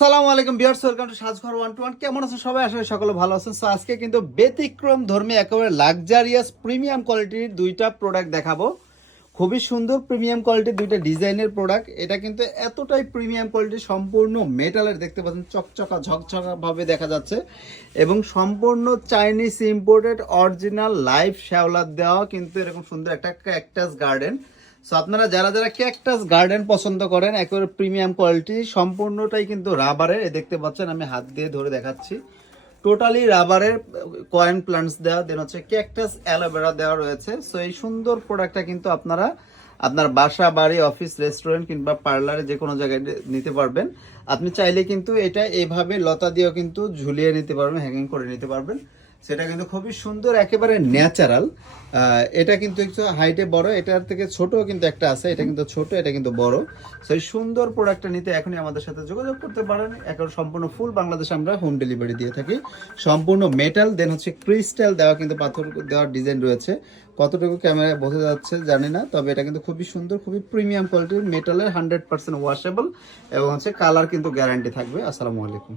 আসসালামু আলাইকুম viewers, welcome to সাজঘর 121। কেমন আছেন সবাই? আসলে সকলে ভালো আছেন। সো আজকে কিন্তু ব্যতিক্রম ধর্মী একেবারে লাক্সারিয়াস প্রিমিয়াম কোয়ালিটির দুইটা প্রোডাক্ট দেখাবো। খুবই সুন্দর প্রিমিয়াম কোয়ালিটির দুইটা ডিজাইনের প্রোডাক্ট। এটা কিন্তু এতটাই প্রিমিয়াম কোয়ালিটি, সম্পূর্ণ মেটালের, দেখতে পাচ্ছেন চকচকা ঝকঝকা ভাবে দেখা যাচ্ছে এবং সম্পূর্ণ চাইনিজ ইম্পোর্টেড অরিজিনাল লাইভ শ্যাওলার দেওয়া কিন্তু এরকম সুন্দর একটা ক্যাকটাস গার্ডেন। সো আপনারা যারা যারা ক্যাকটাস গার্ডেন পছন্দ করেন, একেবারে প্রিমিয়াম কোয়ালিটি, সম্পূর্ণটাই কিন্তু রাবারের। দেখতে পাচ্ছেন, আমি হাত দিয়ে ধরে দেখাচ্ছি, টোটালি রাবারের কয়েন প্লান্টস দেওয়া, দেন হচ্ছে ক্যাকটাস অ্যালোভেরা দেওয়া রয়েছে। সো এই সুন্দর প্রোডাক্টটা কিন্তু আপনারা আপনার বাসা, বাড়ি, অফিস, রেস্টুরেন্ট কিংবা পার্লারে যে কোনো জায়গায় নিতে পারবেন। আপনি চাইলে কিন্তু এটা এইভাবে লতা দিয়েও কিন্তু ঝুলিয়ে নিতে পারবেন, হ্যাঙ্গিং করে নিতে পারবেন। সেটা কিন্তু খুবই সুন্দর, একেবারে ন্যাচারাল। এটা কিন্তু একটু হাইটে বড়, এটার থেকে ছোট কিন্তু একটা আছে, এটা কিন্তু ছোট, এটা কিন্তু বড়। সেই সুন্দর প্রোডাক্টটা নিতে এখনই আমাদের সাথে যোগাযোগ করতে পারেন। এখন সম্পূর্ণ ফুল বাংলাদেশে আমরা হোম ডেলিভারি দিয়ে থাকি। সম্পূর্ণ মেটাল, দেন হচ্ছে ক্রিস্টাল দেওয়া, কিন্তু পাথর দেওয়ার ডিজাইন রয়েছে। কতটুকু ক্যামেরায় বোঝা যাচ্ছে জানি না, তবে এটা কিন্তু খুবই সুন্দর, খুবই প্রিমিয়াম কোয়ালিটির মেটালের, 100% ওয়াশেবল এবং হচ্ছে কালার কিন্তু গ্যারান্টি থাকবে। আসসালামু আলাইকুম।